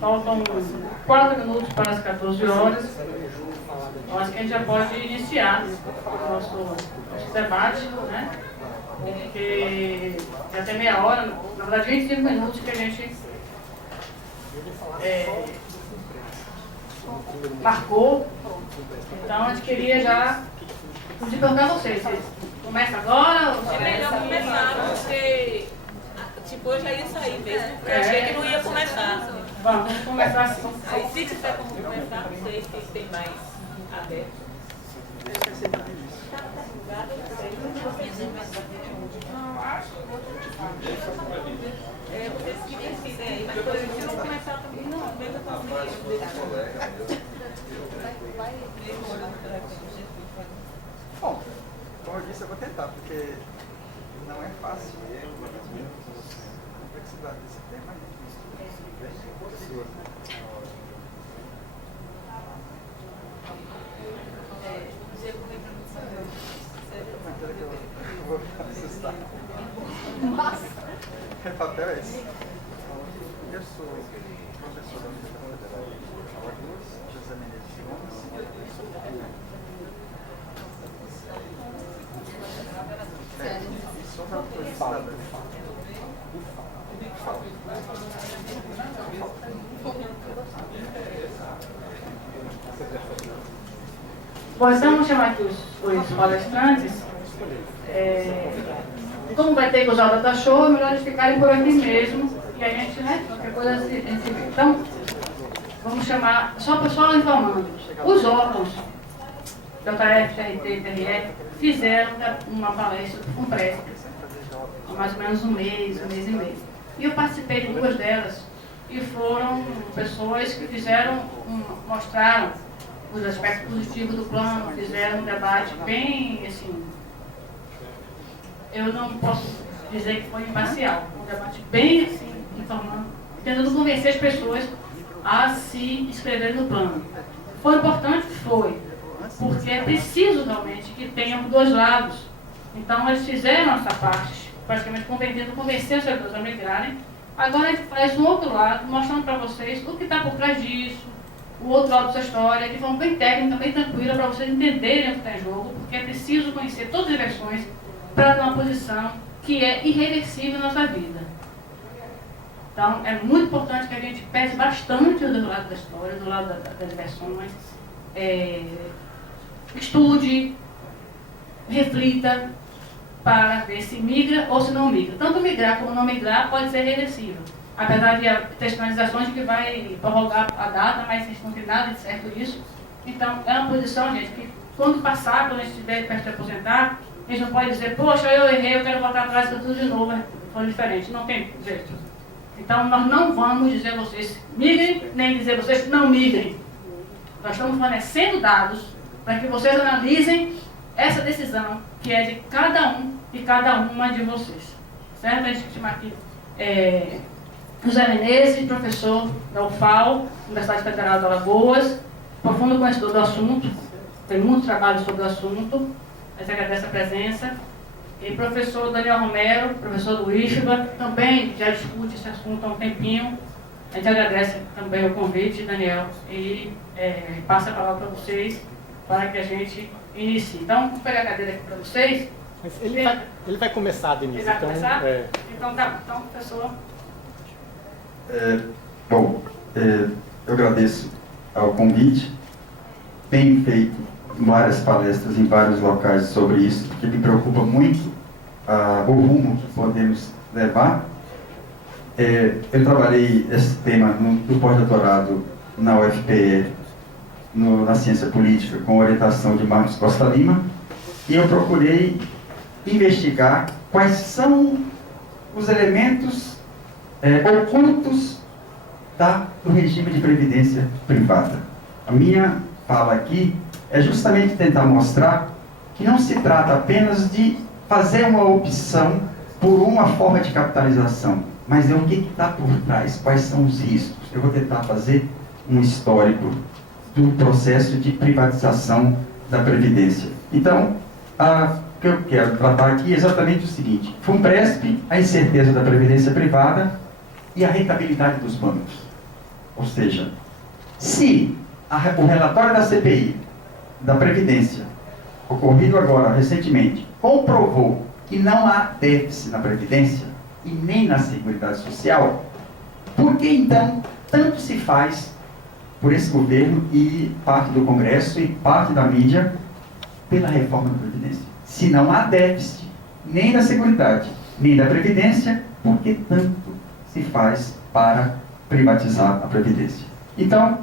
Faltam 4 minutos para as 14 horas. Eu acho que a gente já pode iniciar o nosso debate, né? Porque já tem meia hora, na verdade 25 minutos que a gente marcou. Então a gente queria já perguntar a vocês, começa agora? Ou é melhor começar, porque tipo, eu já ia sair mesmo, porque eu achei que não ia começar. Vamos começar assim. Aí se tiver como começar, vocês que tem mais aberto. Vocês que decidem aí, mas se não começar também, não, mesmo eu Bom, como eu disse, eu vou tentar, porque não é fácil. A complexidade desse tema é eu vou assustar. Que papel é esse? Eu sou professor da Universidade Federal de Alagoas, José Menezes Gomes. E sou da Universidade. Bom, então vamos chamar aqui os palestrantes. Como vai ter que usar o data show, é melhor eles ficarem por aqui mesmo. E a gente, né, qualquer coisa a gente vê. Então, vamos chamar, só o pessoal informando. Os órgãos, JF, TRT, TRE, fizeram uma palestra com pressa, há mais ou menos um mês e meio. E eu participei de 2 delas, e foram pessoas que mostraram os aspectos positivos do plano, fizeram um debate bem, assim, eu não posso dizer que foi imparcial, um debate bem, assim, informando, tentando convencer as pessoas a se inscreverem no plano. Foi importante? Foi, porque é preciso realmente que tenham 2 lados. Então eles fizeram essa parte, praticamente convencer as pessoas a migrarem. Agora a gente faz um outro lado, mostrando para vocês o que está por trás disso, o outro lado dessa história, de forma bem técnica, bem tranquila, para vocês entenderem o que está em jogo, porque é preciso conhecer todas as versões para ter uma posição que é irreversível na nossa vida. Então, é muito importante que a gente pense bastante do lado da história, do lado das versões, estude, reflita, para ver se migra ou se não migra. Tanto migrar como não migrar pode ser reversível. Apesar de ter sinalizações que vai prorrogar a data, mas a gente não tem nada de certo disso. Então, é uma posição, gente, que quando passar, quando a gente estiver perto de aposentar, a gente não pode dizer, poxa, eu errei, eu quero voltar atrás, tudo de novo, foi diferente. Não tem jeito. Então, nós não vamos dizer a vocês migrem, nem dizer a vocês não migrem. Nós estamos fornecendo dados para que vocês analisem essa decisão, que é de cada um e cada uma de vocês. Certo? A gente chama aqui José Menezes, professor da UFAL, Universidade Federal de Alagoas, profundo conhecedor do assunto, tem muito trabalho sobre o assunto, a gente agradece a presença. E professor Daniel Romero, professor do IFBA, também já discute esse assunto há um tempinho. A gente agradece também o convite, Daniel, e passa a palavra para vocês, para que a gente inicie. Então, vou pegar a cadeira aqui para vocês. Mas ele vai começar, Denise. Ele vai começar? Então, tá. Então, professor. Eu agradeço ao convite. Tenho feito várias palestras em vários locais sobre isso, porque me preocupa muito o rumo que podemos levar. Eu trabalhei esse tema no pós-doutorado na UFPE, na ciência política, com orientação de Marcos Costa Lima, e eu procurei investigar quais são os elementos ocultos do regime de previdência privada. A minha fala aqui é justamente tentar mostrar que não se trata apenas de fazer uma opção por uma forma de capitalização, mas o que está por trás, quais são os riscos. Eu vou tentar fazer um histórico do processo de privatização da Previdência. Então, o que eu quero tratar aqui é exatamente o seguinte: FUNPRESP, a incerteza da Previdência privada e a rentabilidade dos bancos. Ou seja, se o relatório da CPI, da Previdência, ocorrido agora recentemente, comprovou que não há déficit na Previdência e nem na Seguridade Social, por que então tanto se faz por esse governo e parte do Congresso e parte da mídia pela reforma da Previdência? Se não há déficit nem da Seguridade, nem da Previdência, por que tanto se faz para privatizar a Previdência? Então,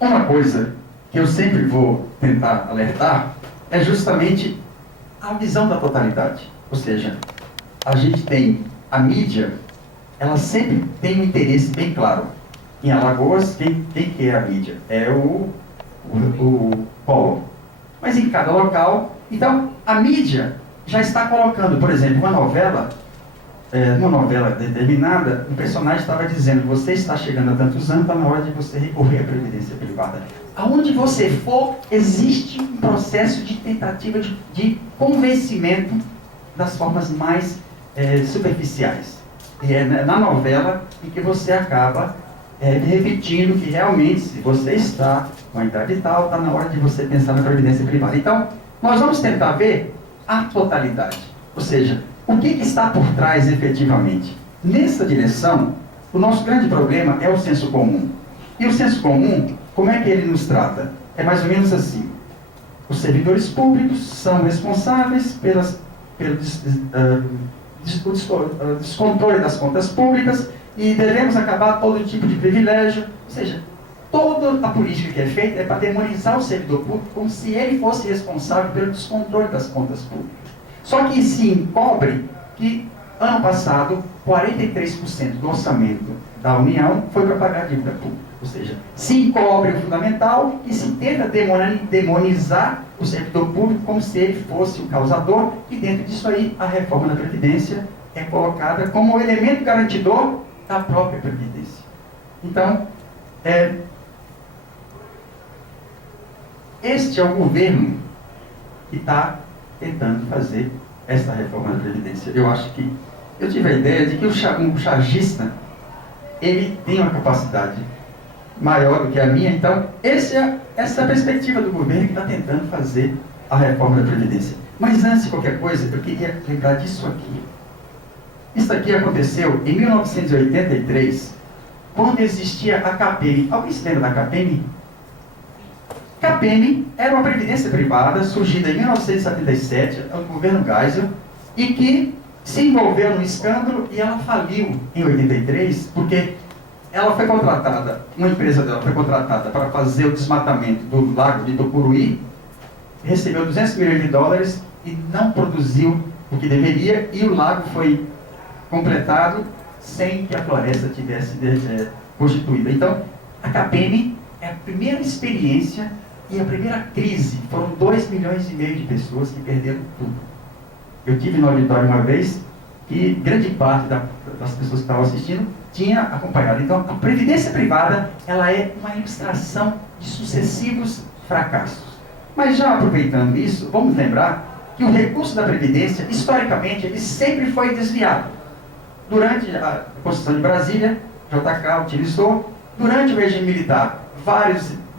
uma coisa que eu sempre vou tentar alertar é justamente a visão da totalidade. Ou seja, a gente tem a mídia, ela sempre tem um interesse bem claro. Em Alagoas, quem que é a mídia? É o polo. Mas em cada local, então a mídia já está colocando, por exemplo, uma novela determinada, o personagem estava dizendo: você está chegando a tantos anos, está na hora de você recorrer à previdência privada. Aonde você for, existe um processo de tentativa de convencimento das formas mais superficiais. E é na novela em que você acaba repetindo que realmente, se você está com a idade tal, está na hora de você pensar na previdência privada. Então, nós vamos tentar ver a totalidade. Ou seja, o que está por trás efetivamente? Nessa direção, o nosso grande problema é o senso comum. E o senso comum, como é que ele nos trata? É mais ou menos assim: os servidores públicos são responsáveis pelo descontrole das contas públicas e devemos acabar todo tipo de privilégio. Ou seja, toda a política que é feita é para demonizar o servidor público como se ele fosse responsável pelo descontrole das contas públicas. Só que se encobre que, ano passado, 43% do orçamento da União foi para pagar a dívida pública. Ou seja, se encobre o fundamental e se tenta demonizar o servidor público como se ele fosse o causador, e dentro disso aí a reforma da Previdência é colocada como um elemento garantidor da própria Previdência. Então, este é o governo que está tentando fazer essa reforma da Previdência. Eu acho que, eu tive a ideia de que um chargista, ele tem uma capacidade maior do que a minha. Então, essa é a perspectiva do governo que está tentando fazer a reforma da Previdência. Mas antes de qualquer coisa, eu queria lembrar disso aqui. Isso aqui aconteceu em 1983, quando existia a CAPEM. Alguém se lembra da CAPEM? CAPEM era uma previdência privada surgida em 1977, no governo Geisel, e que se envolveu num escândalo e ela faliu em 83, porque ela foi contratada, uma empresa dela foi contratada para fazer o desmatamento do lago de Tucuruí, recebeu 200 milhões de dólares e não produziu o que deveria, e o lago foi completado sem que a floresta tivesse constituída. Então, a CAPEM é a primeira experiência e a primeira crise. Foram 2,5 milhões de pessoas que perderam tudo. Eu tive no auditório uma vez e grande parte das pessoas que estavam assistindo tinha acompanhado. Então, a previdência privada, ela é uma ilustração de sucessivos fracassos. Mas já aproveitando isso, vamos lembrar que o recurso da previdência, historicamente, ele sempre foi desviado. Durante a Constituição de Brasília, JK utilizou. Durante o regime militar,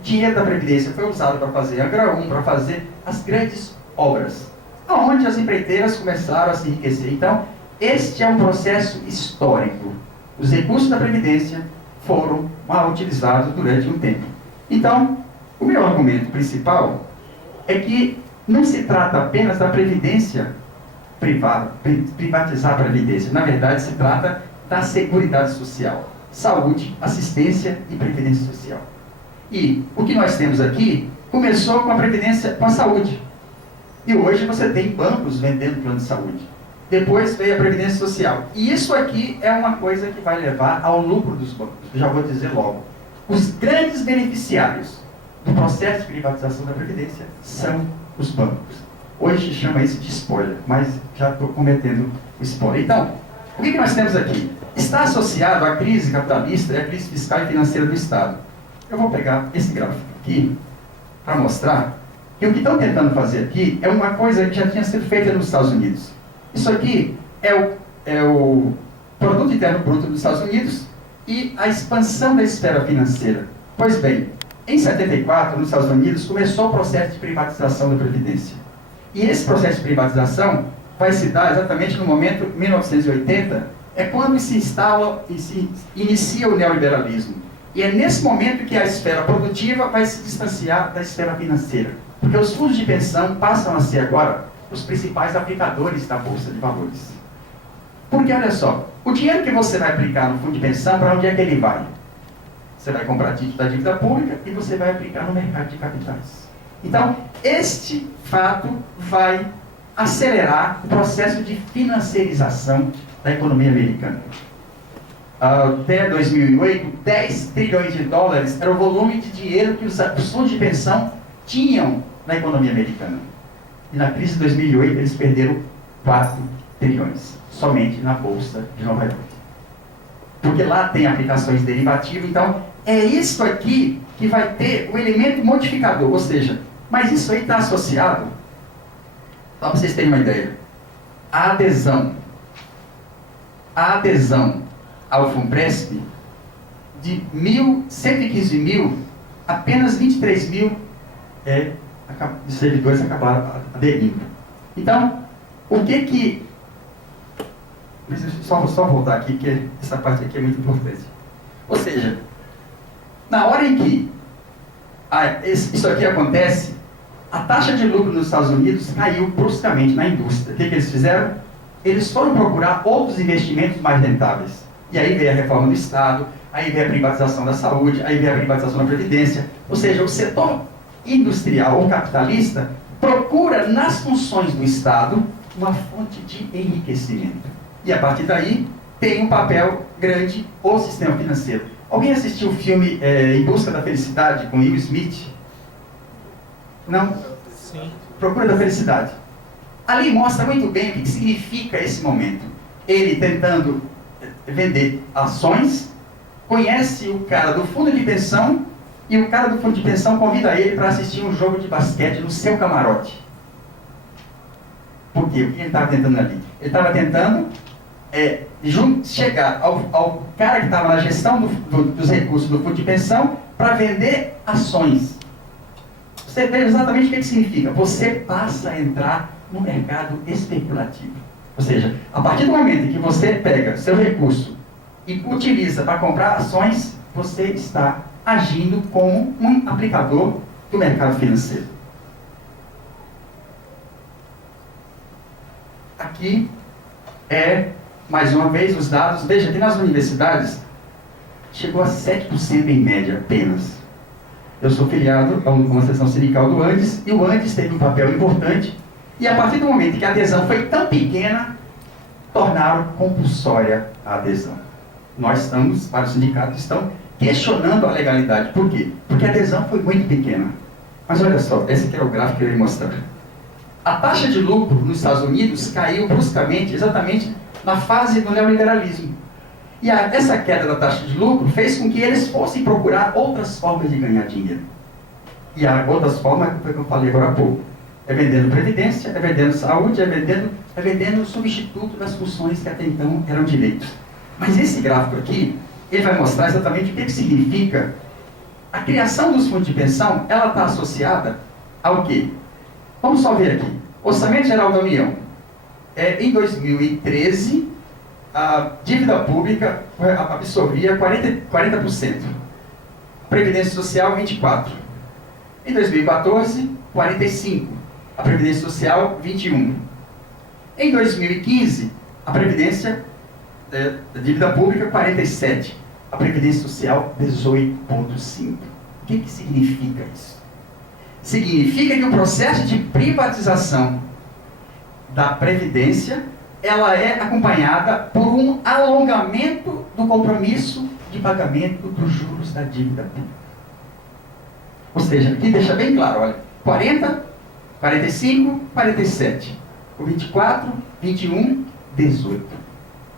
dinheiro da Previdência foi usado para fazer Angra 1, para fazer as grandes obras, onde as empreiteiras começaram a se enriquecer. Então, este é um processo histórico. Os recursos da Previdência foram mal utilizados durante um tempo. Então, o meu argumento principal é que não se trata apenas da Previdência privada, privatizar a Previdência. Na verdade, se trata da Seguridade Social, saúde, assistência e previdência social. E o que nós temos aqui começou com a previdência, com a saúde. E hoje você tem bancos vendendo plano de saúde. Depois veio a previdência social. E isso aqui é uma coisa que vai levar ao lucro dos bancos. Eu já vou dizer logo. Os grandes beneficiários do processo de privatização da previdência são os bancos. Hoje se chama isso de spoiler, mas já estou cometendo spoiler. Então, o que nós temos aqui? Está associado à crise capitalista e à crise fiscal e financeira do Estado. Eu vou pegar esse gráfico aqui para mostrar que o que estão tentando fazer aqui é uma coisa que já tinha sido feita nos Estados Unidos. Isso aqui é o Produto Interno Bruto dos Estados Unidos e a expansão da esfera financeira. Pois bem, em 74, nos Estados Unidos, começou o processo de privatização da Previdência. E esse processo de privatização vai se dar exatamente no momento 1980, é quando se instala e se inicia o neoliberalismo. E é nesse momento que a esfera produtiva vai se distanciar da esfera financeira. Porque os fundos de pensão passam a ser agora os principais aplicadores da Bolsa de Valores. Porque, olha só, o dinheiro que você vai aplicar no fundo de pensão, para onde é que ele vai? Você vai comprar título da dívida pública e você vai aplicar no mercado de capitais. Então, este fato vai acelerar o processo de financiarização da economia americana. Até 2008, 10 trilhões de dólares era o volume de dinheiro que os fundos de pensão tinham na economia americana. E na crise de 2008, eles perderam 4 trilhões, somente na Bolsa de Nova York. Porque lá tem aplicações derivativas, então é isso aqui que vai ter o elemento modificador, ou seja, mas isso aí está associado, só para vocês terem uma ideia, a adesão ao FUNPRESP, de 115 mil, apenas 23 mil de servidores acabaram aderindo. Então, o que... Só voltar aqui, que essa parte aqui é muito importante. Ou seja, na hora em que isso aqui acontece, a taxa de lucro nos Estados Unidos caiu bruscamente na indústria. O que eles fizeram? Eles foram procurar outros investimentos mais rentáveis. E aí veio a reforma do Estado, aí veio a privatização da saúde, aí veio a privatização da Previdência. Ou seja, o setor industrial ou capitalista procura nas funções do Estado uma fonte de enriquecimento. E a partir daí tem um papel grande o sistema financeiro. Alguém assistiu o filme Em Busca da Felicidade com Will Smith? Não? Sim. Procura da Felicidade. Ali mostra muito bem o que significa esse momento. Ele tentando vender ações, conhece o cara do fundo de pensão e o cara do fundo de pensão convida ele para assistir um jogo de basquete no seu camarote. Por quê? O que ele estava tentando ali? Ele estava tentando chegar ao cara que estava na gestão dos recursos do fundo de pensão para vender ações. Você vê exatamente o que significa. Você passa a entrar no mercado especulativo. Ou seja, a partir do momento em que você pega seu recurso e utiliza para comprar ações, você está agindo como um aplicador do mercado financeiro. Aqui mais uma vez, os dados. Veja que nas universidades chegou a 7% em média apenas. Eu sou filiado a uma seção sindical do Andes, e o Andes teve um papel importante, e a partir do momento que a adesão foi tão pequena, tornaram compulsória a adesão. Vários sindicatos estão questionando a legalidade. Por quê? Porque a adesão foi muito pequena. Mas olha só, esse aqui é o gráfico que eu ia mostrar. A taxa de lucro nos Estados Unidos caiu bruscamente, exatamente na fase do neoliberalismo. E essa queda da taxa de lucro fez com que eles fossem procurar outras formas de ganhar dinheiro. E as outras formas, foi o que eu falei agora há pouco. É vendendo previdência, é vendendo saúde, é vendendo o substituto das funções que até então eram direitos. Mas esse gráfico aqui, ele vai mostrar exatamente o que significa a criação dos fundos de pensão. Ela está associada ao quê? Vamos só ver aqui. Orçamento Geral da União. Em 2013, a dívida pública absorvia 40%. Previdência Social, 24%. Em 2014, 45%. A Previdência Social, 21%. Em 2015, a Previdência, a dívida pública, 47%. A Previdência Social, 18,5%. O que significa isso? Significa que o processo de privatização da Previdência, ela é acompanhada por um alongamento do compromisso de pagamento dos juros da dívida pública. Ou seja, aqui deixa bem claro, olha, 40, 45, 47, o 24, 21, 18.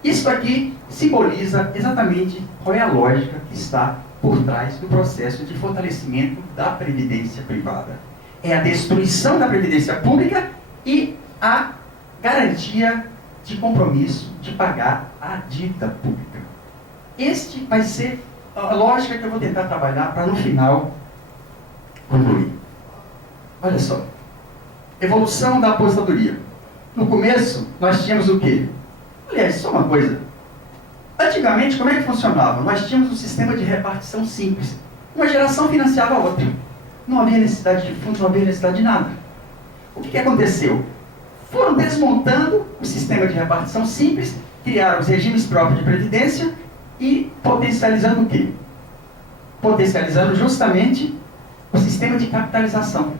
Isso aqui simboliza exatamente qual é a lógica que está por trás do processo de fortalecimento da previdência privada. É a destruição da previdência pública e a garantia de compromisso de pagar a dívida pública. este vai ser a lógica que eu vou tentar trabalhar para no final concluir. Olha só. Evolução da aposentadoria. No começo, nós tínhamos o quê? Aliás, só uma coisa. Antigamente, como é que funcionava? Nós tínhamos um sistema de repartição simples. Uma geração financiava a outra. Não havia necessidade de fundos, não havia necessidade de nada. O que aconteceu? Foram desmontando o sistema de repartição simples, criaram os regimes próprios de previdência e potencializando o quê? Potencializando justamente o sistema de capitalização.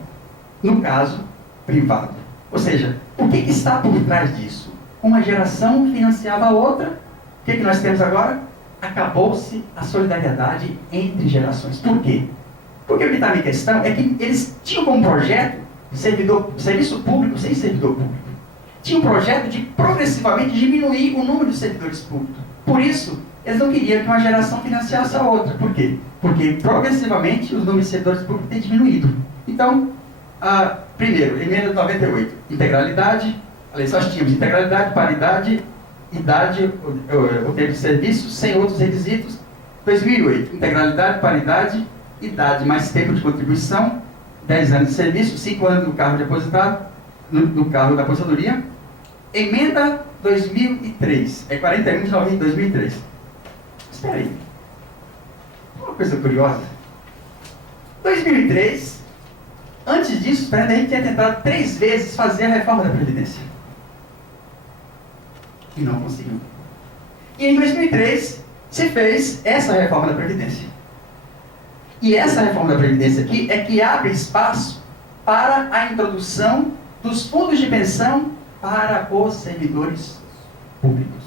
No caso, privado. Ou seja, o que está por trás disso? Uma geração financiava a outra. O que nós temos agora? Acabou-se a solidariedade entre gerações. Por quê? Porque o que está em questão é que eles tinham como projeto serviço público sem servidor público. Tinha um projeto de progressivamente diminuir o número de servidores públicos. Por isso, eles não queriam que uma geração financiasse a outra. Por quê? Porque progressivamente os números de servidores públicos têm diminuído. Então, primeiro, emenda de 98, integralidade. Nós tínhamos integralidade, paridade, idade, o tempo de serviço, sem outros requisitos. 2008, integralidade, paridade, idade mais tempo de contribuição, 10 anos de serviço, 5 anos no cargo de aposentado, no cargo da aposentadoria. Emenda 2003, é 41 de novembro de 2003. Espera aí. Uma coisa curiosa. 2003, antes disso, a gente tinha tentado 3 vezes fazer a reforma da Previdência. E não conseguiu. E em 2003, se fez essa reforma da Previdência. E essa reforma da Previdência aqui é que abre espaço para a introdução dos fundos de pensão para os servidores públicos.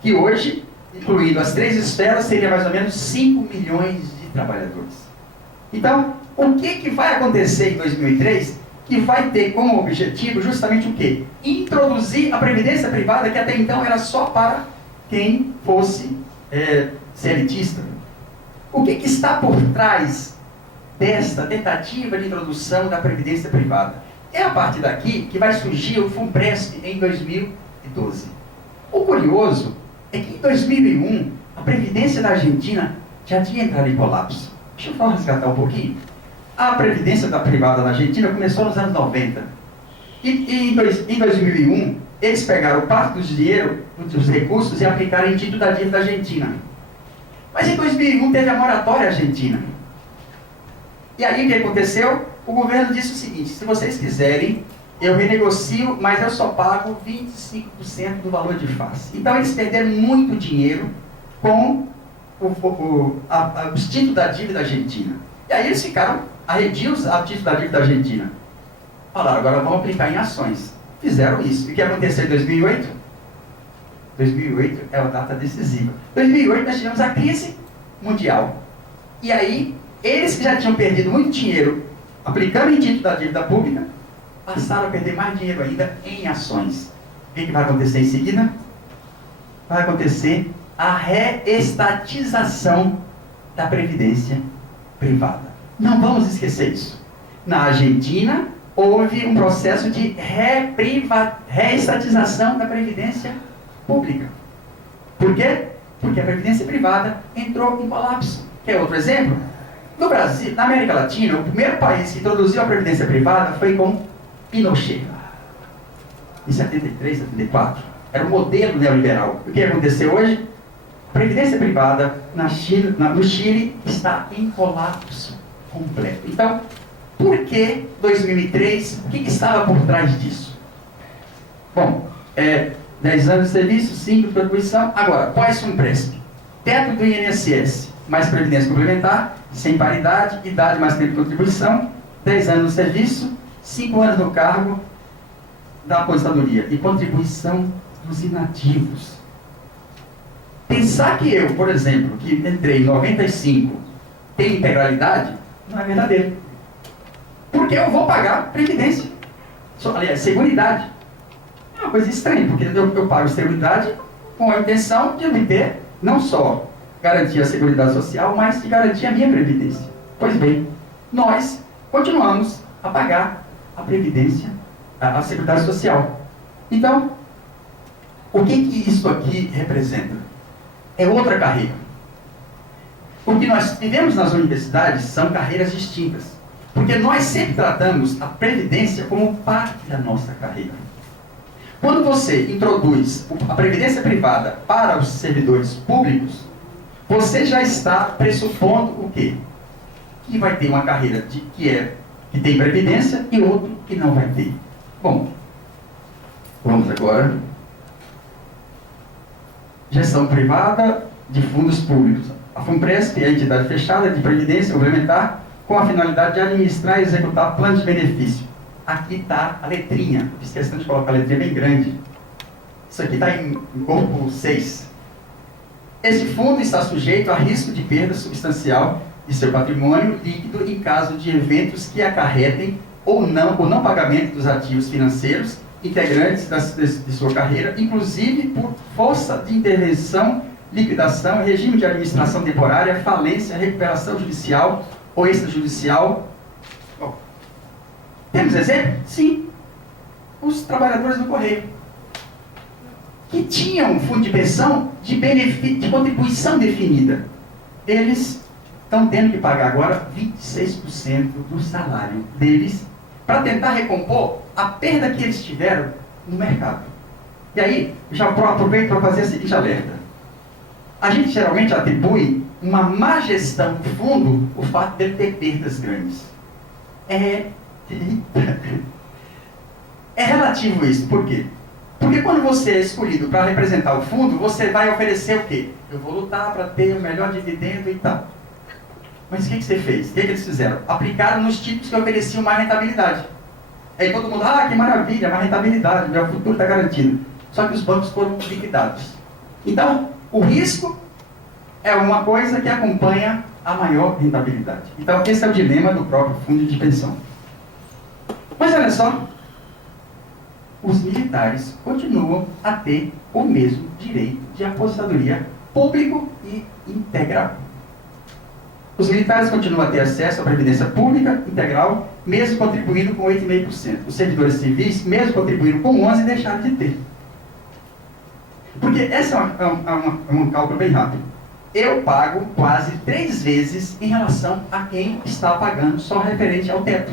Que hoje, incluindo as 3 esferas, seria mais ou menos 5 milhões de trabalhadores. Então, o que vai acontecer em 2003 que vai ter como objetivo justamente o quê? Introduzir a previdência privada, que até então era só para quem fosse CLTista. O que está por trás desta tentativa de introdução da previdência privada? É a partir daqui que vai surgir o FUNPRESP em 2012. O curioso é que em 2001, a previdência da Argentina já tinha entrado em colapso. Deixa eu só resgatar um pouquinho. A previdência da privada na Argentina começou nos anos 90. E em 2001, eles pegaram parte do dinheiro, dos recursos, e aplicaram em título da dívida argentina. Mas em 2001 teve a moratória argentina. E aí o que aconteceu? O governo disse o seguinte: se vocês quiserem, eu renegocio, mas eu só pago 25% do valor de face. Então eles perderam muito dinheiro com os títulos da dívida argentina. E aí eles ficaram arredios a título da dívida argentina. Falaram, agora vamos aplicar em ações. Fizeram isso. E o que aconteceu em 2008? 2008 é a data decisiva. Em 2008 nós tivemos a crise mundial. E aí, eles que já tinham perdido muito dinheiro aplicando em título da dívida pública, passaram a perder mais dinheiro ainda em ações. O que vai acontecer em seguida? Vai acontecer a reestatização da previdência privada. Não vamos esquecer isso. Na Argentina, houve um processo de reestatização da previdência pública. Por quê? Porque a previdência privada entrou em colapso. Quer outro exemplo? No Brasil, na América Latina, o primeiro país que introduziu a previdência privada foi com Pinochet. Em 73, 74. Era um modelo neoliberal. O que aconteceu hoje? A previdência privada no Chile está em colapso completo. Então, por que 2003? O que estava por trás disso? Bom, 10 anos de serviço, 5 de contribuição. Agora, quais são o FUNPRESP? Teto do INSS, mais previdência complementar, sem paridade, idade mais tempo de contribuição, 10 anos de serviço, 5 anos no cargo da aposentadoria e contribuição dos inativos. Pensar que eu, por exemplo, que entrei em 95, tenho integralidade, não é verdadeiro. Porque eu vou pagar previdência. Aliás, seguridade. É uma coisa estranha, porque eu pago seguridade com a intenção de obter não só garantir a seguridade social, mas de garantir a minha previdência. Pois bem, nós continuamos a pagar a previdência, a seguridade social. Então, o que isso aqui representa? é outra carreira. O que nós vivemos nas universidades são carreiras distintas. Porque nós sempre tratamos a previdência como parte da nossa carreira. Quando você introduz a previdência privada para os servidores públicos, você já está pressupondo o quê? Que vai ter uma carreira que tem previdência e outro que não vai ter. Bom, vamos agora. Gestão privada de fundos públicos. A FUNPRESP é a entidade fechada de previdência complementar com a finalidade de administrar e executar planos de benefício. Aqui está a letrinha. Fiz questão de colocar a letrinha bem grande. Isso aqui está em corpo 6. Esse fundo está sujeito a risco de perda substancial de seu patrimônio líquido em caso de eventos que acarretem ou não pagamento dos ativos financeiros integrantes de sua carreira, inclusive por força de intervenção, liquidação, regime de administração temporária, falência, recuperação judicial ou extrajudicial. Bom, temos exemplo? Sim. Os trabalhadores do Correio, que tinham um fundo de pensão de contribuição definida. Eles estão tendo que pagar agora 26% do salário deles para tentar recompor a perda que eles tiveram no mercado. E aí, já aproveito para fazer o seguinte alerta. A gente geralmente atribui uma má gestão do fundo o fato dele ter perdas grandes. É relativo isso. Por quê? Porque quando você é escolhido para representar o fundo, você vai oferecer o quê? Eu vou lutar para ter o melhor dividendo e tal. Mas o que você fez? O que eles fizeram? Aplicaram nos títulos que ofereciam mais rentabilidade. Aí todo mundo, que maravilha, mais rentabilidade, meu futuro está garantido. Só que os bancos foram liquidados. Então, o risco é uma coisa que acompanha a maior rentabilidade. Então, esse é o dilema do próprio fundo de pensão. Mas olha só, os militares continuam a ter o mesmo direito de aposentadoria público e integral. Os militares continuam a ter acesso à previdência pública integral, mesmo contribuindo com 8,5%. Os servidores civis, mesmo contribuindo com 11%, deixaram de ter. Porque essa é um cálculo bem rápido. Eu pago quase 3 vezes em relação a quem está pagando só referente ao teto.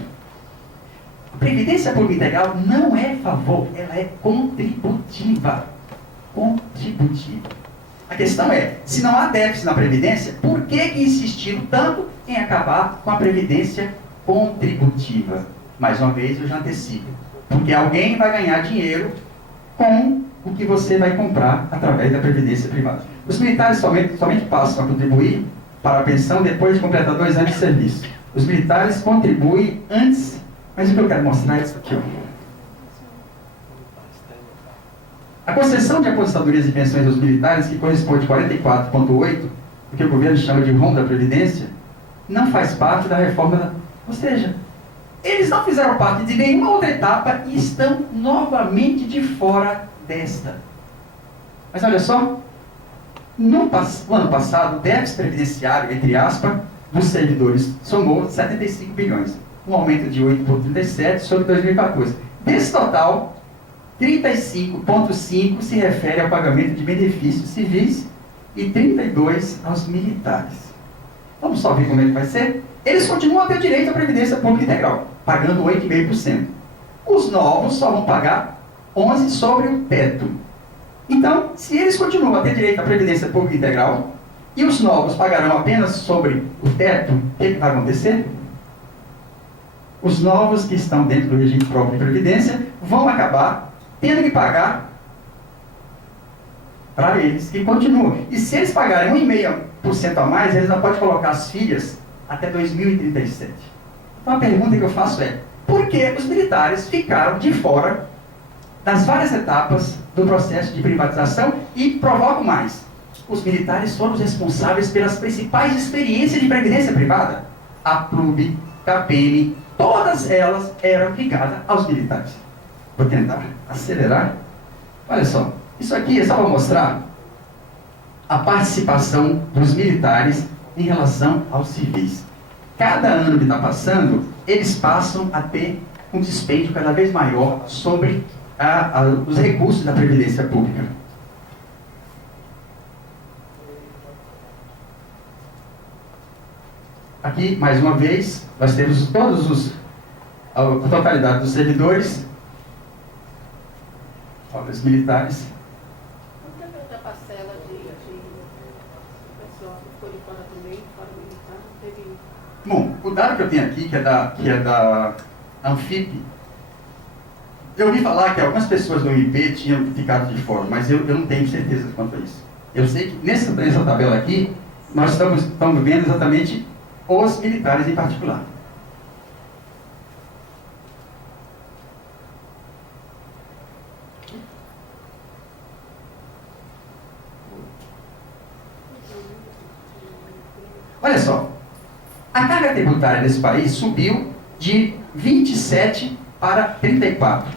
A previdência pública integral não é favor, ela é contributiva. Contributiva. A questão é, se não há déficit na Previdência, por que insistiram tanto em acabar com a Previdência contributiva? Mais uma vez, eu já antecipo. Porque alguém vai ganhar dinheiro com o que você vai comprar através da Previdência privada. Os militares somente passam a contribuir para a pensão depois de completar 2 anos de serviço. Os militares contribuem antes, mas o que eu quero mostrar é isso aqui, ó. A concessão de aposentadorias e pensões aos militares, que corresponde a 44,8%, o que o governo chama de rombo da Previdência, não faz parte da reforma. Ou seja, eles não fizeram parte de nenhuma outra etapa e estão novamente de fora desta. Mas olha só, no ano passado, o déficit previdenciário, entre aspas, dos servidores somou 75 bilhões, um aumento de 8,37% sobre 2014. Desse total, 35,5% se refere ao pagamento de benefícios civis e 32% aos militares. Vamos só ver como é que vai ser? Eles continuam a ter direito à Previdência Pública Integral, pagando 8,5%. Os novos só vão pagar 11% sobre o teto. Então, se eles continuam a ter direito à Previdência Pública Integral e os novos pagarão apenas sobre o teto, o que vai acontecer? Os novos que estão dentro do regime próprio de Previdência vão acabar tendo que pagar para eles que continuam. E se eles pagarem 1,5% a mais, eles não podem colocar as filhas até 2037. Então a pergunta que eu faço é, por que os militares ficaram de fora das várias etapas do processo de privatização? E provoco mais, os militares foram os responsáveis pelas principais experiências de previdência privada. A PLUB, CAPEM, todas elas eram ligadas aos militares. Vou tentar acelerar. Olha só, isso aqui é só para mostrar a participação dos militares em relação aos civis. Cada ano que está passando, eles passam a ter um dispêndio cada vez maior sobre os recursos da Previdência Pública. aqui, mais uma vez, nós temos a totalidade dos servidores, olha, os militares. Não teve outra parcela de pessoal que ficou de fora também, fora militar, não teve... Bom, o dado que eu tenho aqui, que é da Anfip, eu ouvi falar que algumas pessoas do MP tinham ficado de fora, mas eu não tenho certeza quanto a isso. Eu sei que nessa tabela aqui, nós estamos vendo exatamente os militares em particular. Olha só, a carga tributária desse país subiu de 27 para 34.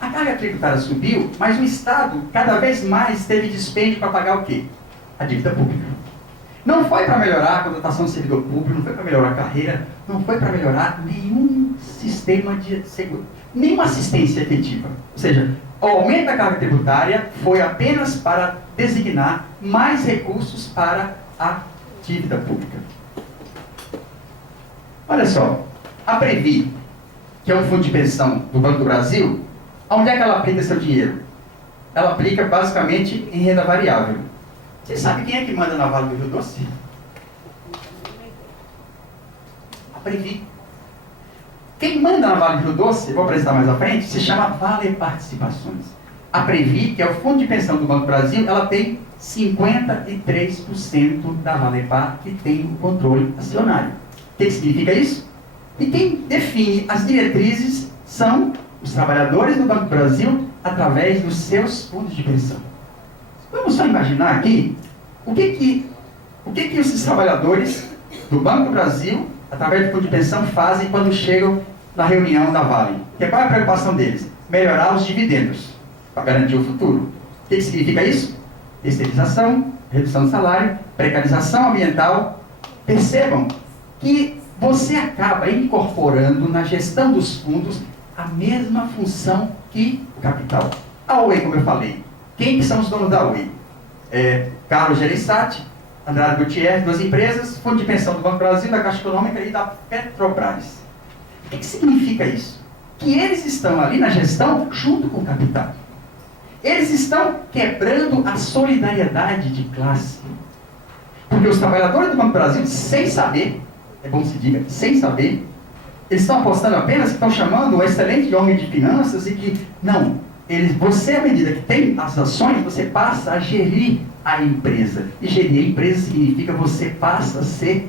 A carga tributária subiu, mas o Estado cada vez mais teve dispêndio para pagar o quê? A dívida pública. Não foi para melhorar a contratação de servidor público, não foi para melhorar a carreira, não foi para melhorar nenhum sistema de segurança, nenhuma assistência efetiva. Ou seja, o aumento da carga tributária foi apenas para designar mais recursos para a dívida pública. Olha só, a Previ, que é um fundo de pensão do Banco do Brasil, onde é que ela aplica seu dinheiro? Ela aplica basicamente em renda variável. Você sabe quem é que manda na Vale do Rio Doce? A Previ. Quem manda na Vale do Rio Doce, vou apresentar mais à frente, se chama Vale Participações. A Previ, que é o fundo de pensão do Banco do Brasil, ela tem 53% da Valepar que tem o controle acionário. O que significa isso? E quem define as diretrizes são os trabalhadores do Banco do Brasil através dos seus fundos de pensão. Vamos só imaginar aqui o que esses trabalhadores do Banco do Brasil, através do fundo de pensão, fazem quando chegam na reunião da Vale. Qual é a preocupação deles? Melhorar os dividendos, para garantir o futuro. O que significa isso? Esterilização, redução do salário, precarização ambiental. Percebam que você acaba incorporando na gestão dos fundos a mesma função que o capital. A Oi, como eu falei, quem que são os donos da Oi? Carlos Gereissati, Andrade Gutierrez, duas empresas, fundo de pensão do Banco do Brasil, da Caixa Econômica e da Petrobras. O que significa isso? Que eles estão ali na gestão junto com o capital. Eles estão quebrando a solidariedade de classe. Porque os trabalhadores do Banco do Brasil, sem saber, é bom que se diga, sem saber, eles estão apostando apenas que estão chamando o excelente homem de finanças e que, não, você, à medida que tem as ações, você passa a gerir a empresa. E gerir a empresa significa você passa a ser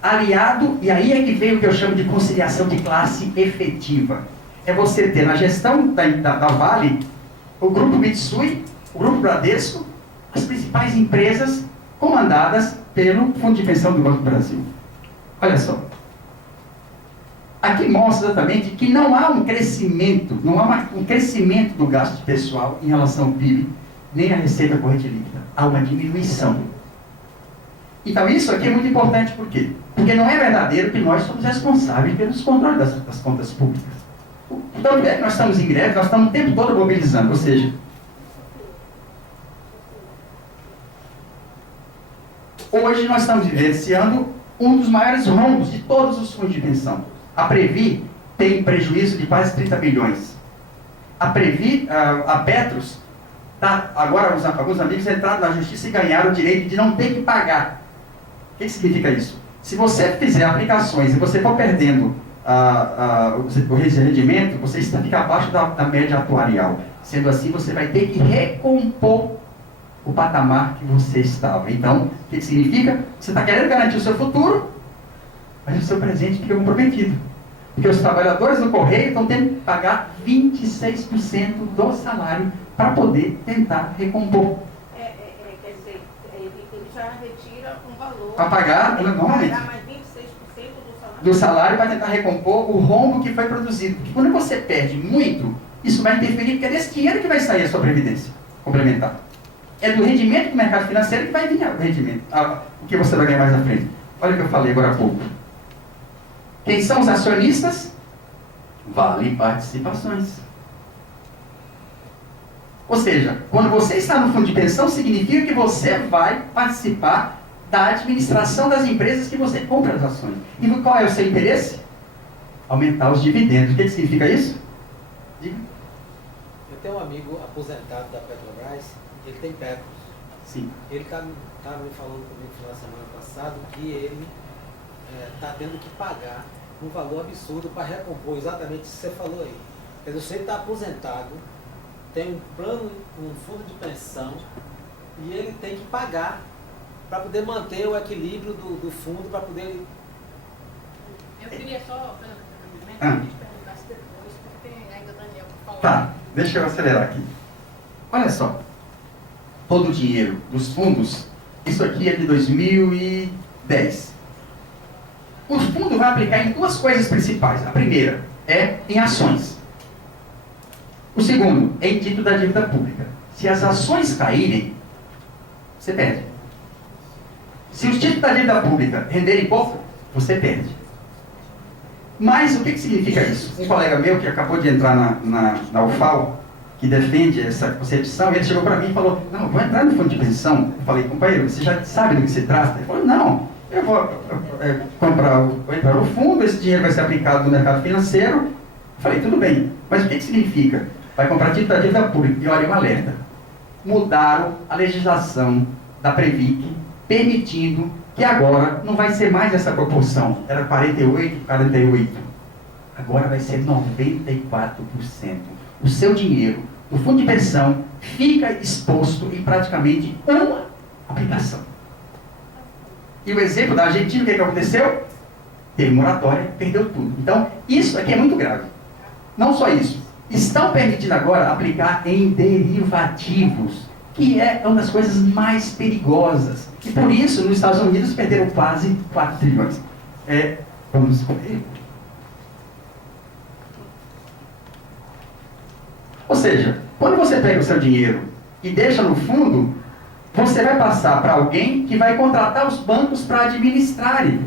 aliado, e aí é que vem o que eu chamo de conciliação de classe efetiva. É você ter na gestão da Vale o Grupo Mitsui, o Grupo Bradesco, as principais empresas comandadas pelo Fundo de Pensão do Banco do Brasil. Olha só. Aqui mostra exatamente que não há um crescimento, um crescimento do gasto pessoal em relação ao PIB, nem a receita corrente líquida. Há uma diminuição. Então isso aqui é muito importante, por quê? Porque não é verdadeiro que nós somos responsáveis pelos controles das contas públicas. Então, nós estamos em greve, nós estamos o tempo todo mobilizando, ou seja, hoje nós estamos vivenciando um dos maiores rombos de todos os fundos de pensão. A Previ tem prejuízo de quase 30 bilhões. A Previ, a Petros, agora alguns amigos entraram na justiça e ganharam o direito de não ter que pagar. O que significa isso? Se você fizer aplicações e você for perdendo o rendimento, você fica abaixo da média atuarial. Sendo assim, você vai ter que recompor o patamar que você estava. Então, o que significa? Você está querendo garantir o seu futuro, mas o seu presente fica comprometido. Porque os trabalhadores do Correio estão tendo que pagar 26% do salário para poder tentar recompor. Quer dizer, ele já retira um valor para pagar normalmente mais 26% do salário para tentar recompor o rombo que foi produzido. Porque quando você perde muito, isso vai interferir, porque é desse dinheiro que vai sair a sua previdência complementar. É do rendimento do mercado financeiro que vai vir o rendimento, o que você vai ganhar mais à frente. Olha o que eu falei agora há pouco. Quem são os acionistas? Vale Participações. Ou seja, quando você está no fundo de pensão, significa que você vai participar da administração das empresas que você compra as ações. E qual é o seu interesse? Aumentar os dividendos. O que significa isso? Diga. Eu tenho um amigo aposentado da Petrobras, ele tem Petros. Sim. Ele estava me falando comigo no final da semana passada que ele está tendo que pagar um valor absurdo para recompor exatamente isso que você falou aí. Quer dizer, você está aposentado, tem um plano, um fundo de pensão, e ele tem que pagar para poder manter o equilíbrio do fundo, para poder... Eu queria só Ah. perguntar se depois, porque tem ainda Daniel para falar. Tá, deixa eu acelerar aqui. Olha só. Todo o dinheiro dos fundos, isso aqui é de 2010. O fundo vai aplicar em duas coisas principais. A primeira é em ações. O segundo é em título da dívida pública. Se as ações caírem, você perde. Se os títulos da dívida pública renderem pouco, você perde. Mas o que significa isso? Um colega meu que acabou de entrar na UFAL, que defende essa concepção, ele chegou para mim e falou, não, vou entrar no fundo de pensão. Eu falei, companheiro, você já sabe do que se trata? Ele falou, não, eu vou entrar no fundo, esse dinheiro vai ser aplicado no mercado financeiro. Eu falei, tudo bem, mas o que significa? Vai comprar título da dívida pública. E olha, um alerta. Mudaram a legislação da Previc, permitindo que agora não vai ser mais essa proporção. Era 48, 48. Agora vai ser 94%. O seu dinheiro, no fundo de pensão, fica exposto em praticamente uma aplicação. E o exemplo da Argentina, o que aconteceu? Teve moratória, perdeu tudo. Então, isso aqui é muito grave. Não só isso. Estão permitindo agora aplicar em derivativos, que é uma das coisas mais perigosas. E por isso, nos Estados Unidos, perderam quase 4 trilhões. Vamos correr. Ou seja, quando você pega o seu dinheiro e deixa no fundo, você vai passar para alguém que vai contratar os bancos para administrarem.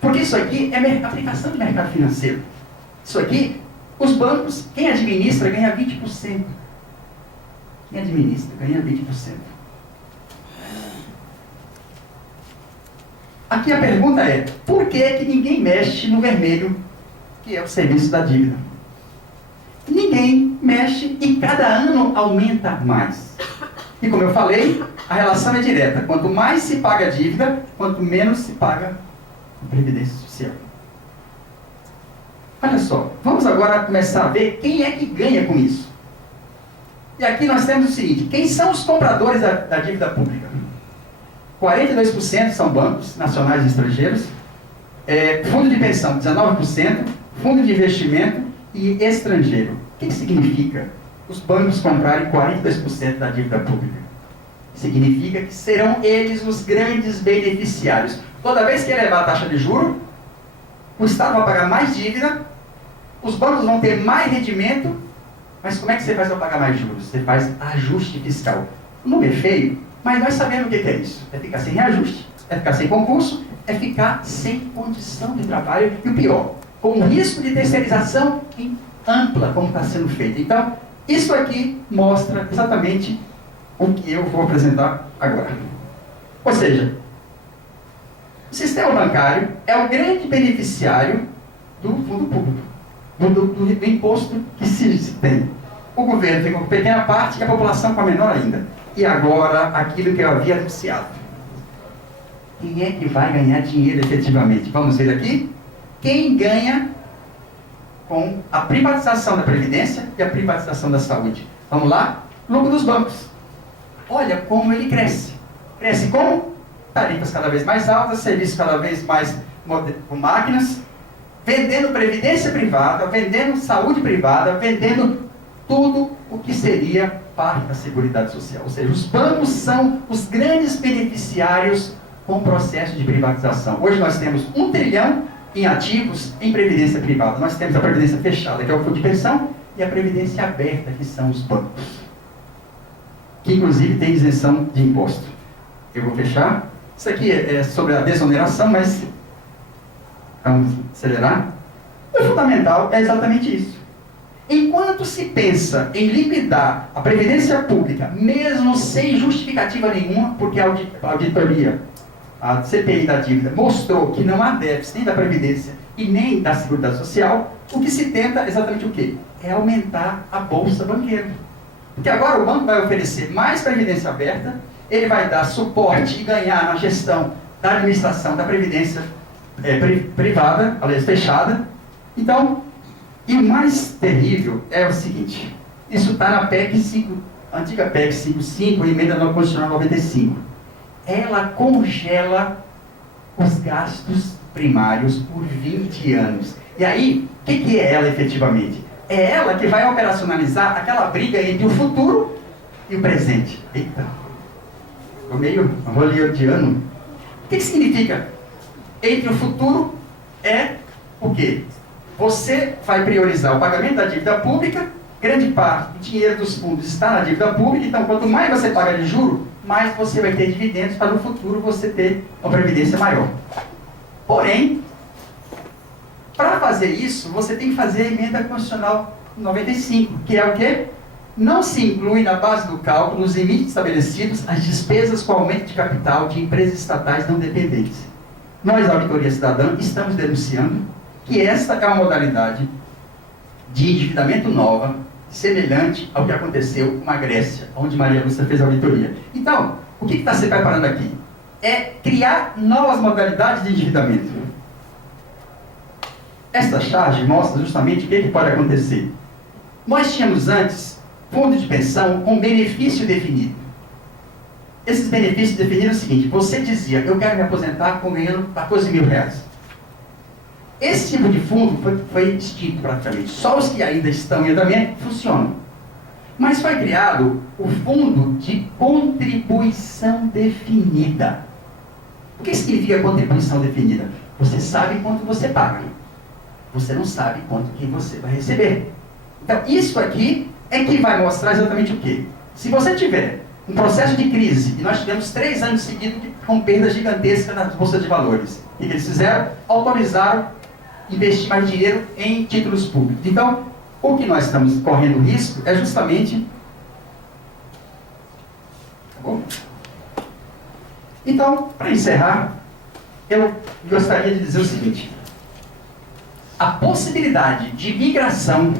Porque isso aqui é aplicação de mercado financeiro. Isso aqui, os bancos, quem administra ganha 20%. Quem administra ganha 20%. Aqui a pergunta é, por que ninguém mexe no vermelho, que é o serviço da dívida? Ninguém mexe e cada ano aumenta mais. E como eu falei, a relação é direta. Quanto mais se paga a dívida, quanto menos se paga a previdência social. Olha só, vamos agora começar a ver quem é que ganha com isso. E aqui nós temos o seguinte, quem são os compradores da dívida pública? 42% são bancos nacionais e estrangeiros, fundo de pensão 19%, fundo de investimento e estrangeiro. O que significa os bancos comprarem 42% da dívida pública? Significa que serão eles os grandes beneficiários. Toda vez que elevar a taxa de juros, o Estado vai pagar mais dívida, os bancos vão ter mais rendimento, mas como é que você faz para pagar mais juros? Você faz ajuste fiscal. O nome é feio, mas nós sabemos o que é isso. É ficar sem reajuste, é ficar sem concurso, é ficar sem condição de trabalho e o pior, com um risco de terceirização ampla, como está sendo feito. Então, isso aqui mostra exatamente o que eu vou apresentar agora. Ou seja, o sistema bancário é o grande beneficiário do fundo público, do imposto que se tem. O governo tem uma pequena parte e a população com a menor ainda. E agora, aquilo que eu havia anunciado. Quem é que vai ganhar dinheiro efetivamente? Vamos ver aqui. Quem ganha com a privatização da Previdência e a privatização da saúde? Vamos lá? Lucro dos bancos. Olha como ele cresce. Cresce como? Tarifas cada vez mais altas, serviços cada vez mais com máquinas, vendendo previdência privada, vendendo saúde privada, vendendo tudo o que seria parte da Seguridade Social. Ou seja, os bancos são os grandes beneficiários com o processo de privatização. Hoje nós temos 1 trilhão em ativos em previdência privada. Nós temos a previdência fechada, que é o fundo de pensão, e a previdência aberta, que são os bancos, que inclusive tem isenção de imposto. Eu vou fechar. Isso aqui é sobre a desoneração, mas vamos acelerar. O fundamental é exatamente isso. Enquanto se pensa em liquidar a previdência pública, mesmo sem justificativa nenhuma, porque a auditoria a CPI da dívida mostrou que não há déficit nem da Previdência e nem da Seguridade Social, o que se tenta é exatamente o quê? É aumentar a bolsa banqueira. Porque agora o banco vai oferecer mais previdência aberta, ele vai dar suporte e ganhar na gestão da administração da previdência privada, aliás, fechada. Então, e o mais terrível é o seguinte, isso está na PEC 5, antiga PEC 55, emenda constitucional 95. Ela congela os gastos primários por 20 anos. E aí, o que é ela efetivamente? É ela que vai operacionalizar aquela briga entre o futuro e o presente. Eita, estou meio hollywoodiano. O que significa? Entre o futuro é o quê? Você vai priorizar o pagamento da dívida pública, grande parte do dinheiro dos fundos está na dívida pública, então quanto mais você paga de juro, mais você vai ter dividendos para no futuro você ter uma previdência maior. Porém, para fazer isso, você tem que fazer a emenda constitucional 95, que é o quê? Não se inclui na base do cálculo, nos limites estabelecidos, as despesas com aumento de capital de empresas estatais não dependentes. Nós, da Auditoria Cidadã, estamos denunciando que esta é uma modalidade de endividamento nova, semelhante ao que aconteceu com a Grécia, onde Maria Lúcia fez a auditoria. Então, o que está se preparando aqui? É criar novas modalidades de endividamento. Esta charge mostra justamente o que pode acontecer. Nós tínhamos antes fundo de pensão com benefício definido. Esses benefícios definiram o seguinte: você dizia, eu quero me aposentar com ganhando 14 mil reais. Esse tipo de fundo foi extinto praticamente. Só os que ainda estão em andamento funcionam. Mas foi criado o fundo de contribuição definida. O que significa contribuição definida? Você sabe quanto você paga. Você não sabe quanto que você vai receber. Então, isso aqui é que vai mostrar exatamente o quê? Se você tiver um processo de crise, e nós tivemos 3 anos seguidos com perdas gigantescas nas bolsas de valores, o que eles fizeram? Autorizaram investir mais dinheiro em títulos públicos. Então, o que nós estamos correndo risco é justamente... Tá bom? Então, para encerrar, eu gostaria de dizer o seguinte: a possibilidade de migração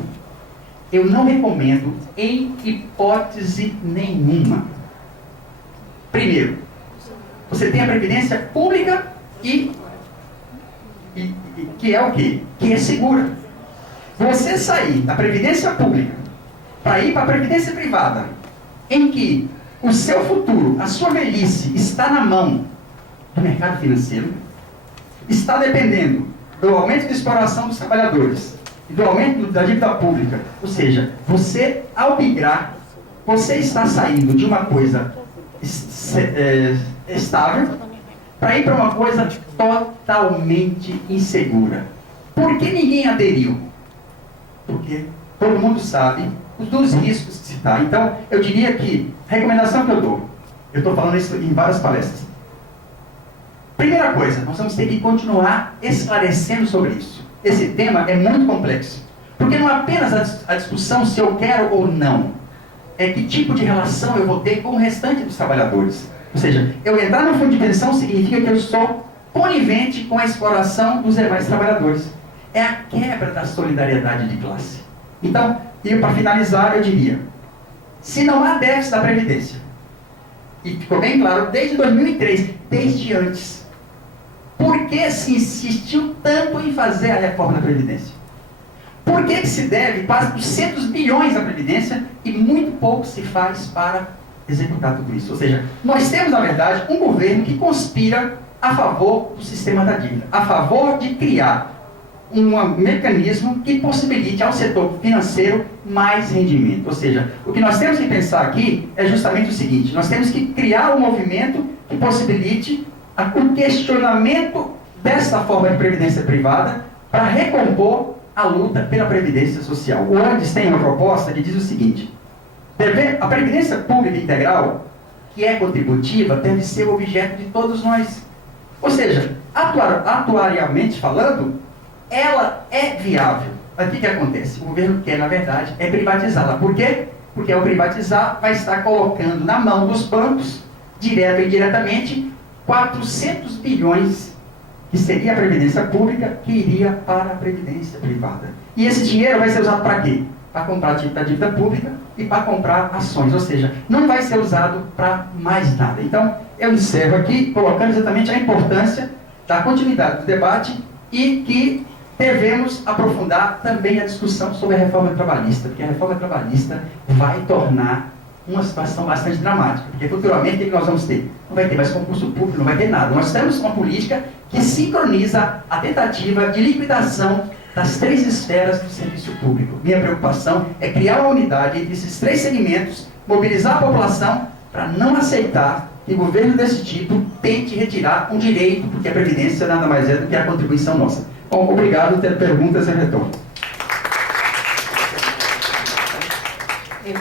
eu não recomendo em hipótese nenhuma. Primeiro, você tem a previdência pública e que é o quê? Que é segura. Você sair da previdência pública para ir para a previdência privada, em que o seu futuro, a sua velhice está na mão do mercado financeiro, está dependendo do aumento de exploração dos trabalhadores e do aumento da dívida pública. Ou seja, você, ao migrar, você está saindo de uma coisa estável para ir para uma coisa totalmente insegura. Por que ninguém aderiu? Porque todo mundo sabe dos riscos que se dá. Então, eu diria que, a recomendação que eu dou, eu estou falando isso em várias palestras. Primeira coisa, nós vamos ter que continuar esclarecendo sobre isso. Esse tema é muito complexo. Porque não é apenas a discussão se eu quero ou não. É que tipo de relação eu vou ter com o restante dos trabalhadores. Ou seja, eu entrar no fundo de pensão significa que eu sou conivente com a exploração dos demais trabalhadores. É a quebra da solidariedade de classe. Então, e para finalizar, eu diria, se não há déficit da Previdência, e ficou bem claro desde 2003, desde antes, por que se insistiu tanto em fazer a reforma da Previdência? Por que se deve quase 200 bilhões à Previdência e muito pouco se faz para executar tudo isso? Ou seja, nós temos, na verdade, um governo que conspira a favor do sistema da dívida, a favor de criar um mecanismo que possibilite ao setor financeiro mais rendimento. Ou seja, o que nós temos que pensar aqui é justamente o seguinte: nós temos que criar um movimento que possibilite o questionamento dessa forma de previdência privada para recompor a luta pela previdência social. O Andes tem uma proposta que diz o seguinte: a previdência pública integral, que é contributiva, deve ser o objeto de todos nós. Ou seja, atuarialmente falando, ela é viável. Mas o que acontece? O governo quer, na verdade, é privatizá-la. Por quê? Porque ao privatizar, vai estar colocando na mão dos bancos, direto ou indiretamente, 400 bilhões, que seria a Previdência Pública, que iria para a Previdência Privada. E esse dinheiro vai ser usado para quê? Para comprar a dívida pública e para comprar ações, ou seja, não vai ser usado para mais nada. Então, eu encerro aqui colocando exatamente a importância da continuidade do debate e que devemos aprofundar também a discussão sobre a reforma trabalhista, porque a reforma trabalhista vai tornar uma situação bastante dramática, porque futuramente o que nós vamos ter? Não vai ter mais concurso público, não vai ter nada. Nós temos uma política que sincroniza a tentativa de liquidação das 3 esferas do serviço público. Minha preocupação é criar uma unidade entre esses 3 segmentos, mobilizar a população para não aceitar que governo desse tipo tente retirar um direito, porque a Previdência nada mais é do que a contribuição nossa. Bom, obrigado, ter perguntas e retorno.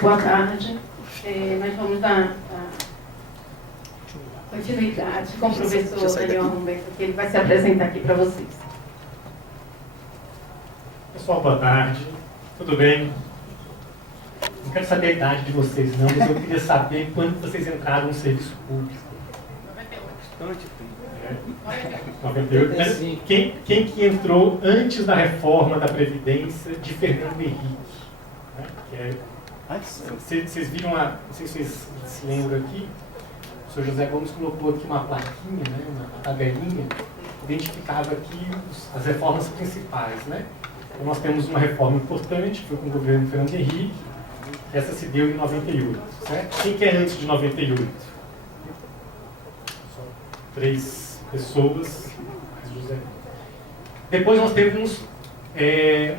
Boa tarde. Nós vamos dar continuidade com o professor Daniel Humberto, que ele vai se apresentar aqui para vocês. Pessoal, boa tarde. Tudo bem? Não quero saber a idade de vocês, não, mas eu queria saber quando vocês entraram no serviço público. 98. Mas quem que entrou antes da reforma da Previdência de Fernando Henrique? Vocês viram, não sei se vocês se lembram aqui, o senhor José Gomes colocou aqui uma plaquinha, né, uma tabelinha, identificava aqui as reformas principais, né? Então nós temos uma reforma importante, que foi com o governo Fernando Henrique, essa se deu em 98, certo? Quem que é antes de 98? Só 3 pessoas, mais José. Depois nós temos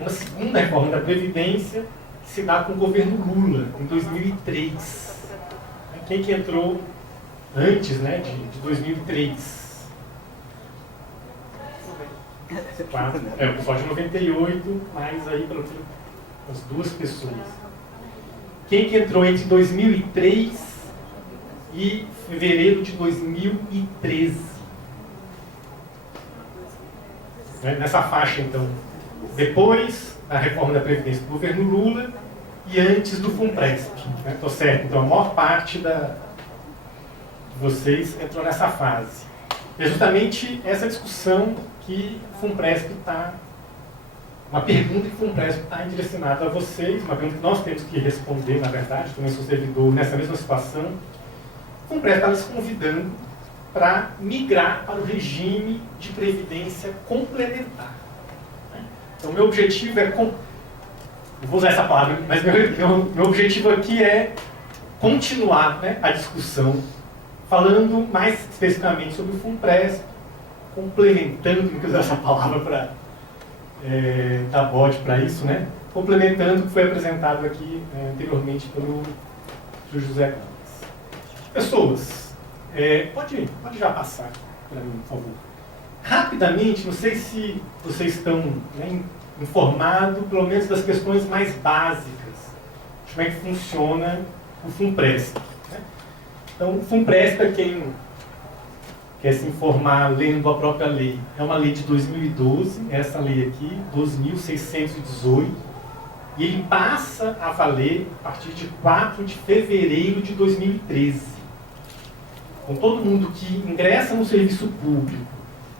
uma segunda reforma da Previdência, que se dá com o governo Lula, em 2003. Quem que entrou antes, né, de 2003? O pessoal de 98, mais aí as 2 pessoas. Quem que entrou entre 2003 e fevereiro de 2013? Nessa faixa, então. Depois da reforma da Previdência do governo Lula e antes do FUNPRESP. Tô certo? Então, a maior parte de vocês entrou nessa fase. É justamente essa discussão que o FUNPRESP está... Uma pergunta que o FUNPRESP está direcionada a vocês, uma pergunta que nós temos que responder, na verdade, também sou servidor nessa mesma situação. O FUNPRESP está nos convidando para migrar para o regime de previdência complementar. Então, meu objetivo é... Eu vou usar essa palavra, mas meu objetivo aqui é continuar, né, a discussão, falando mais especificamente sobre o FUNPRESP, complementando, não quero usar essa palavra para dar bote para isso, né? Complementando o que foi apresentado aqui anteriormente pelo José Gomes. Pessoas, pode já passar para mim, por favor. Rapidamente, não sei se vocês estão, né, informados, pelo menos das questões mais básicas, de como é que funciona o FUNPRESP. Né? Então, o FUNPRESP, para quem quer se informar lendo a própria lei, é uma lei de 2012, essa lei aqui, 12.618, e ele passa a valer a partir de 4 de fevereiro de 2013. Então, todo mundo que ingressa no serviço público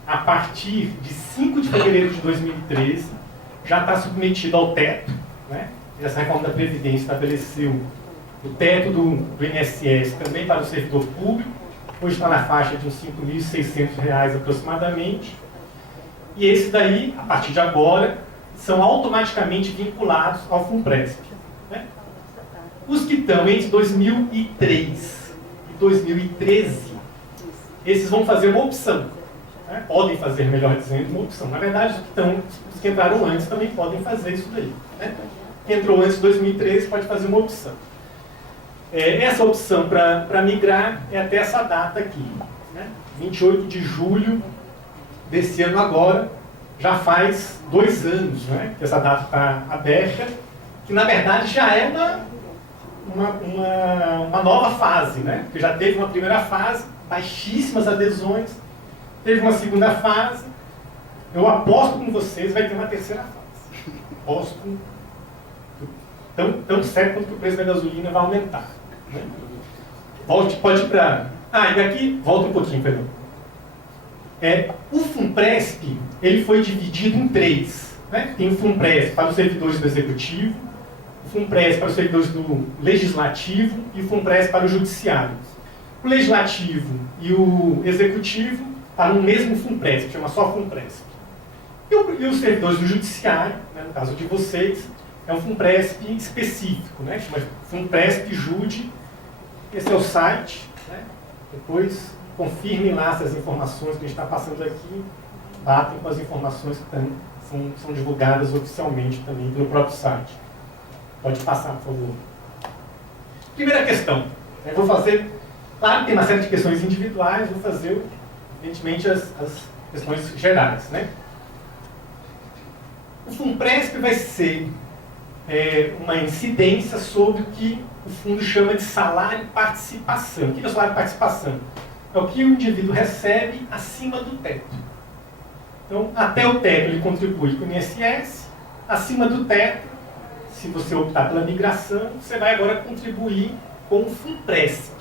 a partir de 5 de fevereiro de 2013 já está submetido ao teto, né? Essa reforma da Previdência estabeleceu o teto do INSS também para o servidor público, hoje está na faixa de uns R$ 5.600 aproximadamente, e esses daí, a partir de agora, são automaticamente vinculados ao FUNPRESP. Né? Os que estão entre 2003 e 2013, esses vão fazer uma opção. Né? Podem fazer, melhor dizendo, uma opção. Na verdade, os que entraram antes também podem fazer isso daí. Né? Quem entrou antes de 2013 pode fazer uma opção. Essa opção para migrar é até essa data aqui, né? 28 de julho desse ano agora, já faz 2 anos, né, que essa data está aberta, que na verdade já é uma nova fase, né? Porque já teve uma primeira fase, baixíssimas adesões, teve uma segunda fase, eu aposto com vocês vai ter uma terceira fase. Aposto tão certo quanto que o preço da gasolina vai aumentar. Né? Pode ir para... e aqui, volta um pouquinho, perdão. O FUNPRESP, ele foi dividido em 3. Né? Tem o FUNPRESP para os servidores do Executivo, o FUNPRESP para os servidores do Legislativo e o FUNPRESP para o Judiciário. O Legislativo e o Executivo para um mesmo FUNPRESP, chama só FUNPRESP. E os servidores do Judiciário, né, no caso de vocês, é um FUNPRESP específico, né, chama FUNPRESP Jude. Esse é o site, né? Depois confirmem lá se as informações que a gente está passando aqui batem com as informações que são divulgadas oficialmente também pelo próprio site. Pode passar, por favor. Primeira questão. Eu vou fazer, claro, tem uma série de questões individuais, vou fazer, evidentemente, as questões gerais. Né? O FUNPRESP vai ser uma incidência sobre o que o fundo chama de salário participação. O que é o salário participação? É o que o indivíduo recebe acima do teto. Então, até o teto ele contribui com o INSS, acima do teto, se você optar pela migração, você vai agora contribuir com o FUNPRESP.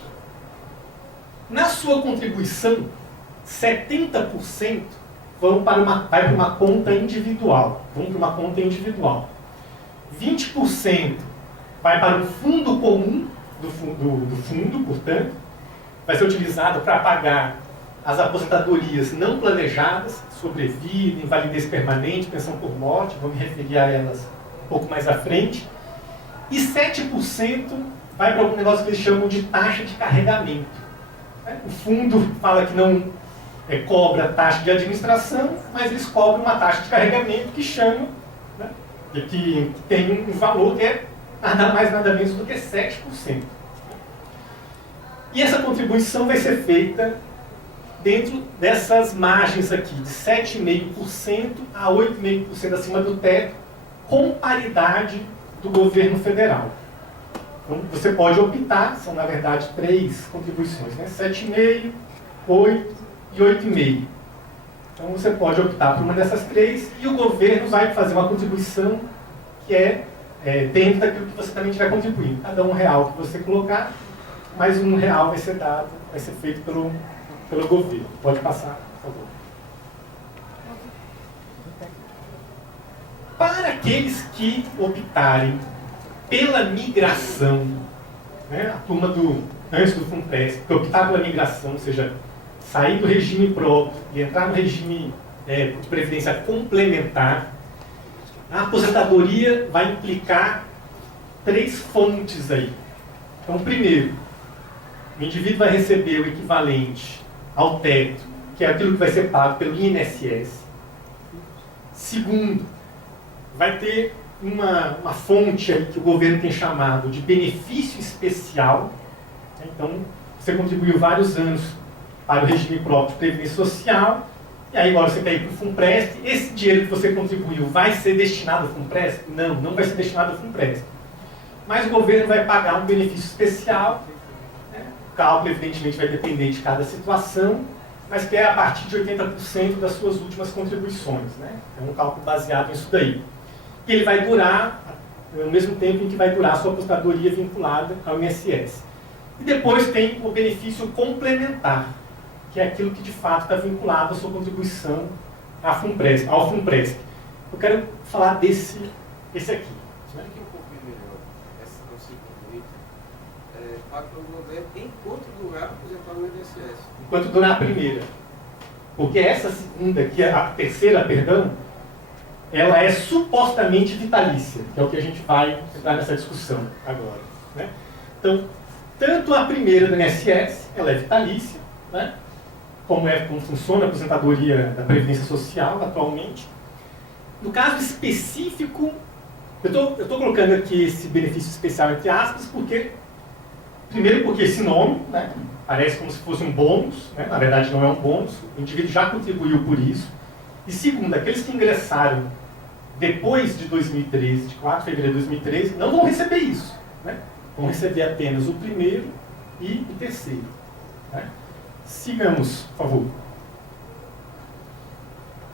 Na sua contribuição, 70% vai para uma conta individual. Vão para uma conta individual. 20% vai para o fundo comum do fundo, portanto, vai ser utilizado para pagar as aposentadorias não planejadas, sobrevida, invalidez permanente, pensão por morte, vou me referir a elas um pouco mais à frente. E 7% vai para algum negócio que eles chamam de taxa de carregamento. O fundo fala que não cobra taxa de administração, mas eles cobram uma taxa de carregamento que chama, né, que tem um valor que é nada mais nada menos do que 7%. E essa contribuição vai ser feita dentro dessas margens aqui, de 7,5% a 8,5% acima do teto, com paridade do governo federal. Então, você pode optar, são na verdade 3 contribuições, né? 7,5%, 8% e 8,5%. Então você pode optar por uma dessas 3 e o governo vai fazer uma contribuição que é dentro daquilo que você também estiver contribuindo. Cada R$1 que você colocar, mais R$1 vai ser dado, vai ser feito pelo governo. Pode passar, por favor. Para aqueles que optarem pela migração, né, a turma antes do FUNPRESP, que optar pela migração, ou seja, sair do regime próprio e entrar no regime de previdência complementar, a aposentadoria vai implicar 3 fontes aí. Então, primeiro, o indivíduo vai receber o equivalente ao teto, que é aquilo que vai ser pago pelo INSS. Segundo, vai ter uma fonte aí que o governo tem chamado de benefício especial. Então, você contribuiu vários anos para o regime próprio de previdência social, e aí agora você quer ir para o FUNPRESP. Esse dinheiro que você contribuiu vai ser destinado ao FUNPRESP? Não, não vai ser destinado ao FUNPRESP. Mas o governo vai pagar um benefício especial, né? O cálculo, evidentemente, vai depender de cada situação, mas que é a partir de 80% das suas últimas contribuições. Né? É um cálculo baseado nisso daí. E ele vai durar ao mesmo tempo em que vai durar a sua aposentadoria vinculada ao INSS. E depois tem o benefício complementar, que é aquilo que de fato está vinculado à sua contribuição ao FUNPRESP. Eu quero falar esse aqui. Explique um pouquinho melhor o segundo item. Pago pelo governo enquanto durar aposentar o INSS. Enquanto durar a primeira. Porque essa segunda, que é a terceira, perdão, ela é supostamente vitalícia, que é o que a gente vai entrar nessa discussão agora. Né? Então, tanto a primeira do INSS, ela é vitalícia, né? Como funciona a aposentadoria da Previdência Social atualmente. No caso específico, eu estou colocando aqui esse benefício especial entre aspas, primeiro porque esse nome, né, parece como se fosse um bônus, né? Na verdade não é um bônus, o indivíduo já contribuiu por isso. E segundo, aqueles que ingressaram depois de 2013, de 4 de fevereiro de 2013, não vão receber isso. Né? Vão receber apenas o primeiro e o terceiro. Né? Sigamos, por favor.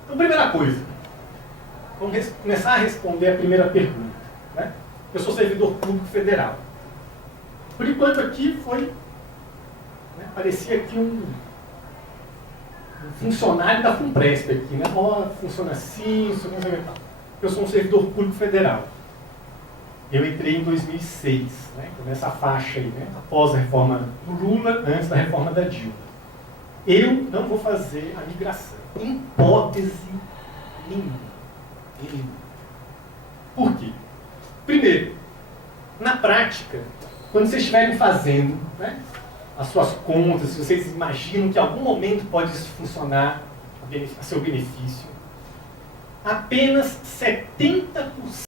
Então, primeira coisa. Vamos começar a responder a primeira pergunta. Né? Eu sou servidor público federal. Por enquanto aqui foi... Né, parecia aqui funcionário da FUNPRESP aqui, né? Ó, funciona assim, isso não sei o que tal. Eu sou um servidor público federal. Eu entrei em 2006, né? Nessa faixa aí, né? Após a reforma do Lula, antes da reforma da Dilma. Eu não vou fazer a migração. Em hipótese nenhuma. Por quê? Primeiro, na prática, quando vocês estiverem fazendo, né, as suas contas, se vocês imaginam que em algum momento pode isso funcionar a seu benefício, apenas 70%